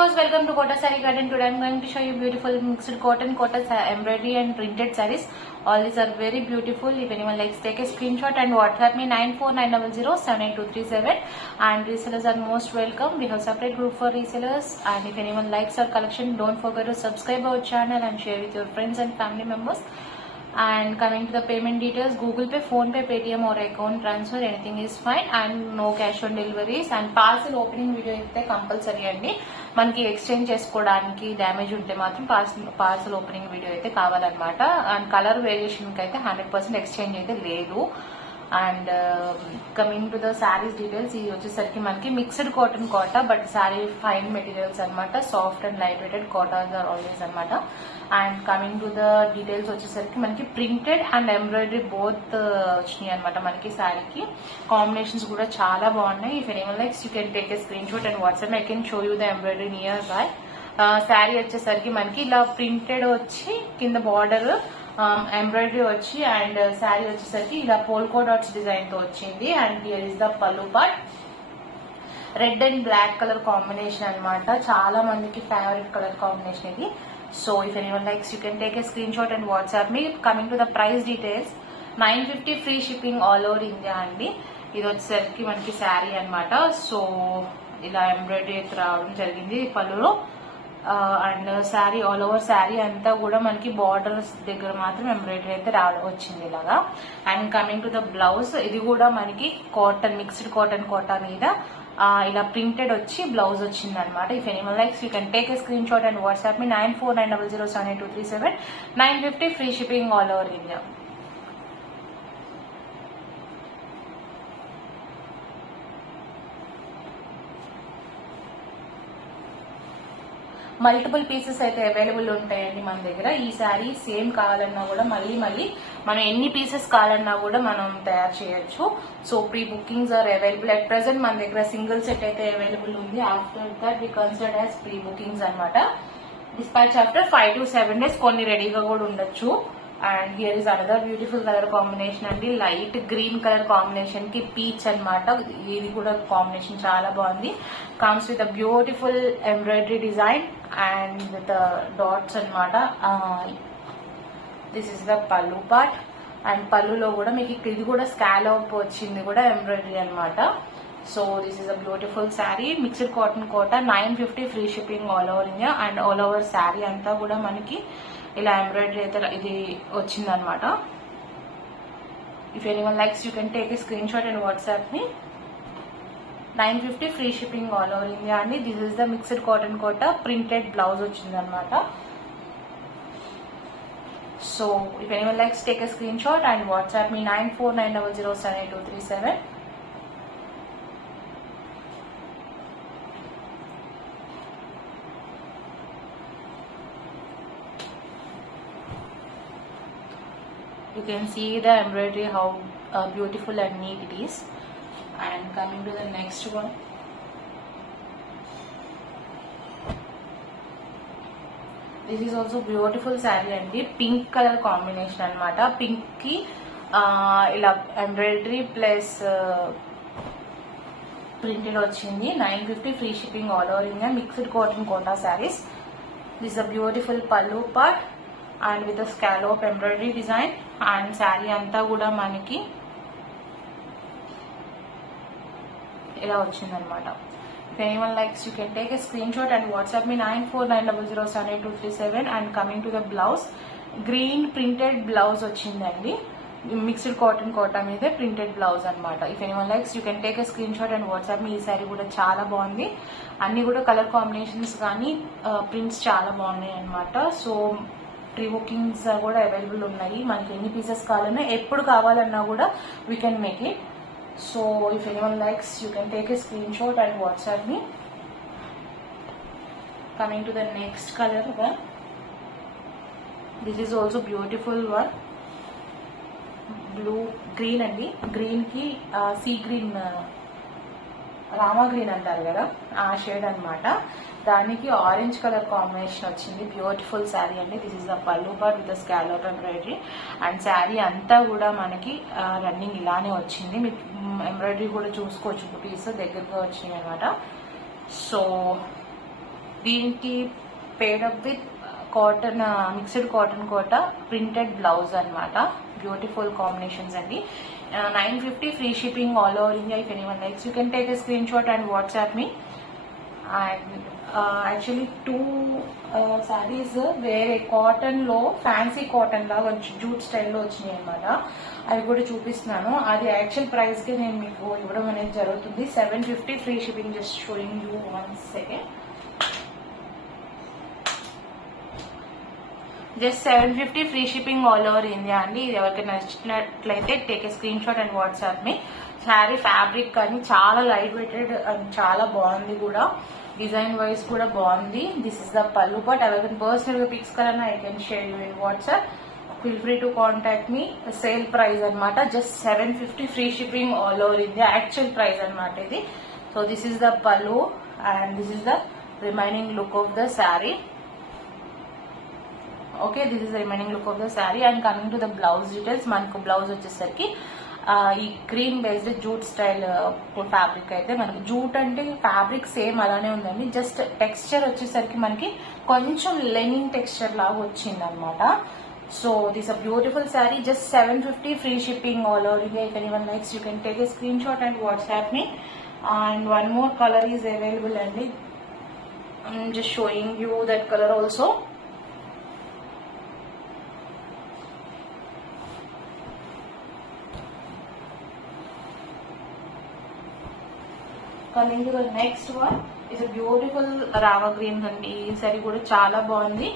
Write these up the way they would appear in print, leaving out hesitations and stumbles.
viewers, welcome to Kota Saree Garden. Today I am going to show you beautiful mixed cotton, embroidery and printed sarees. All these are very beautiful. If anyone likes, take a screenshot and WhatsApp me 9490078237. And resellers are most welcome. We have separate group for resellers. And if anyone likes our collection, don't forget to subscribe our channel and share with your friends and family members. And coming to the payment details, Google Pay, Phone Pay, Paytm or account transfer, anything is fine, and no cash on deliveries. And parcel opening video అయితే కంపల్సరీ అండి. మనకి ఎక్స్చేంజ్ చేసుకోవడానికి డ్యామేజ్ ఉంటే మాత్రం parcel opening video అయితే కావాలన్నమాట. And colour వేరియేషన్కి అయితే 100% ఎక్స్చేంజ్ అయితే లేదు. And coming to the saris details, ఇది వచ్చేసరికి మనకి mixed cotton kota, but sari fine materials అనమాట. Soft and light weighted kotas are always అనమాట. And coming to the details వచ్చేసరికి మనకి ప్రింటెడ్ అండ్ ఎంబ్రాయిడరీ బోత్ వచ్చినాయి అనమాట. మనకి శారీకి కాంబినేషన్స్ కూడా చాలా బాగున్నాయి. If anyone likes you can take a screenshot and WhatsApp I can show you the embroidery nearby. Sari వచ్చేసరికి మనకి ఇలా ప్రింటెడ్ వచ్చి కింద బార్డర్ ఎంబ్రాయిడరీ వచ్చి, అండ్ శారీ వచ్చేసరికి ఇలా పోల్కో డాట్స్ డిజైన్ తో వచ్చింది. And here is the pallu part. Red and black colour combination అనమాట. చాలా మందికి ఫేవరెట్ కలర్ కాంబినేషన్ ఇది. So if anyone likes you can take a screenshot and WhatsApp me. Coming to the price details, 950 free shipping all over India అండి. ఇది వచ్చేసరికి మనకి శారీ అనమాట. సో ఇలా ఎంబ్రాయిడరీ అయితే రావడం జరిగింది పళ్ళులో. అండ్ శారీ ఆల్ ఓవర్ శారీ అంతా కూడా మనకి బార్డర్స్ దగ్గర మాత్రం ఎంబ్రాయిడరీ అయితే వచ్చింది ఇలాగా. And coming to the blouse, ఇది కూడా మనకి కాటన్, మిక్స్డ్ కాటన్ కోటా మీద ఇలా ప్రింటెడ్ వచ్చి బ్లౌజ్ వచ్చింది అనమాట. If anyone likes you can take a screenshot and WhatsApp me 9490078237. 950 free shipping all over India. Multiple pieces అయితే అవైలబుల్ ఉంటాయండి మన దగ్గర. ఈ శారీ సేమ్ కావాలన్నా కూడా మళ్ళీ మనం ఎన్ని పీసెస్ కావాలన్నా కూడా మనం తయారు చేయొచ్చు. So pre bookings are available. At present మన దగ్గర సింగిల్ సెట్ అయితే అవైలబుల్ ఉంది. After that we consider as pre bookings అనమాట. Dispatch after 5 to 7 days. కొన్ని రెడీగా కూడా ఉండొచ్చు. And here is another beautiful colour combination అండి. లైట్ గ్రీన్ కలర్ కాంబినేషన్ కి పీచ్ అనమాట. ఇది కూడా కాంబినేషన్ చాలా బాగుంది. Comes with a beautiful embroidery design and with dots అనమాట. This is the pallu part. And పల్లులో కూడా మీకు ఇది కూడా స్కాలప్ వచ్చింది కూడా ఎంబ్రాయిడరీ అనమాట. So this is a beautiful sari, mixed cotton kota, 950 free shipping all over India. And all over sari అంతా కూడా మనకి ఇలా ఎంబ్రాయిడరీ అయితే ఇది వచ్చిందనమాట. If anyone likes you can take a screenshot and WhatsApp me. 950 free shipping all over India అండి. This is the mixed cotton kota, printed blouse వచ్చిందనమాట. So if anyone likes take a screenshot and WhatsApp me 9490078237. You can see the embroidery, how beautiful and neat it is. And coming to the next one, this is also beautiful saree andi. Pink color combination anamata. Pink ki ila embroidery plus printed వచ్చింది. 950 free shipping all over India. Mixed cotton kota sarees. This is a beautiful pallu part and with a scallop embroidery design. And sari అంతా కూడా మనకి ఇలా వచ్చిందనమాట. If anyone likes you can take a screenshot and WhatsApp me 9490078237. And coming to the blouse, green printed blouse వచ్చిందండి. Mixed cotton kota మీద printed blouse అనమాట. If anyone likes you can take a screenshot and WhatsApp me. ఈ శారీ కూడా చాలా బాగుంది. అన్ని కూడా colour combinations కానీ ప్రింట్స్ చాలా బాగున్నాయి అనమాట. సో ప్రీ బుకింగ్స్ కూడా అవైలబుల్ ఉన్నాయి. మనకి ఎన్ని పీసెస్ కావాలన్నా ఎప్పుడు కావాలన్నా కూడా we can make it. So if anyone likes you can take a screenshot and WhatsApp me. Coming to the next colour one, this is also beautiful one. Blue green అండి. గ్రీన్ కి సీ గ్రీన్, రామా గ్రీన్ అంటారు కదా, ఆ షేడ్ అనమాట. దానికి orange colour combination వచ్చింది. బ్యూటిఫుల్ శారీ అండి. This is the pallu part with scallop embroidery. And sari అంతా కూడా మనకి రన్నింగ్ ఇలానే వచ్చింది. మీకు ఎంబ్రాయిడరీ కూడా చూసుకోవచ్చు, పీస్ దగ్గరగా వచ్చినాయి అనమాట. సో దీనికి paired up with cotton mixed cotton kota printed blouse అన్నమాట. బ్యూటిఫుల్ కాంబినేషన్స్ అండి. 950 free shipping all over India. If anyone likes you can take a screenshot and WhatsApp me. And actually 2 saris వేరే కాటన్ లో fancy cotton లాగా వచ్చి జూట్ స్టైల్లో వచ్చినాయి అనమాట. అవి కూడా చూపిస్తున్నాను. అది యాక్చువల్ ప్రైస్ కి నేను మీకు ఇవ్వడం అనేది జరుగుతుంది. 750 free shipping. Just showing you 1 second. Just 750 free shipping all over India అండి. ఇది ఎవరికైనా నచ్చినట్లయితే take a screenshot and WhatsApp మీ. శారీ ఫ్యాబ్రిక్ కానీ చాలా లైట్ వెయిటెడ్ అండ్ చాలా బాగుంది కూడా. డిజైన్ వైజ్ కూడా బాగుంది. This is the pallu part. ఎవరికైనా పర్సనల్ గా పిక్స్ కావాలన్నా I can share you in WhatsApp. Feel free to contact me. Sale price అనమాట. Just 750 free shipping all over India. Actual price అనమాట ఇది. So this is the pallu and this is the remaining look of the sari. Okay, this is the remaining look of the sari. And coming to the blouse details. మనకు బ్లౌజ్ వచ్చేసరికి ఈ cream based jute style fabric అయితే మనకి జూట్ అంటే fabric same అలానే ఉందండి. Just texture వచ్చేసరికి మనకి కొంచెం లెనిన్ టెక్స్చర్ లాగా వచ్చింది అనమాట. So this a beautiful sari. Just 750 free shipping all over India. If anyone likes you can take a screenshot and WhatsApp me. And one more colour is available అండి. I'm just showing you that colour also. Coming to the next one is a beautiful rava green అండి. ఈ సారీ కూడా చాలా బాగుంది.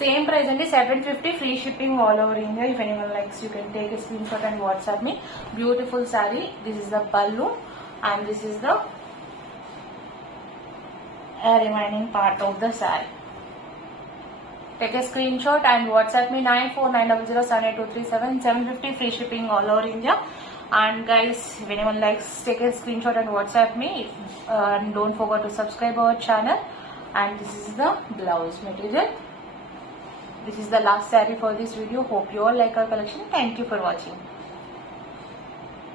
Same price అండి. 750 free shipping all over India. If anyone likes you can take a screenshot and WhatsApp me. Beautiful sari. This is the pallu and this is the remaining part of the sari. Take a screenshot and WhatsApp me 9490078237. 750 free shipping all over India. And guys, if anyone likes, take a screenshot and WhatsApp me. And don't forget to subscribe our channel. And this is the blouse material. This is the last saree for this video. Hope you all like our collection. Thank you for watching.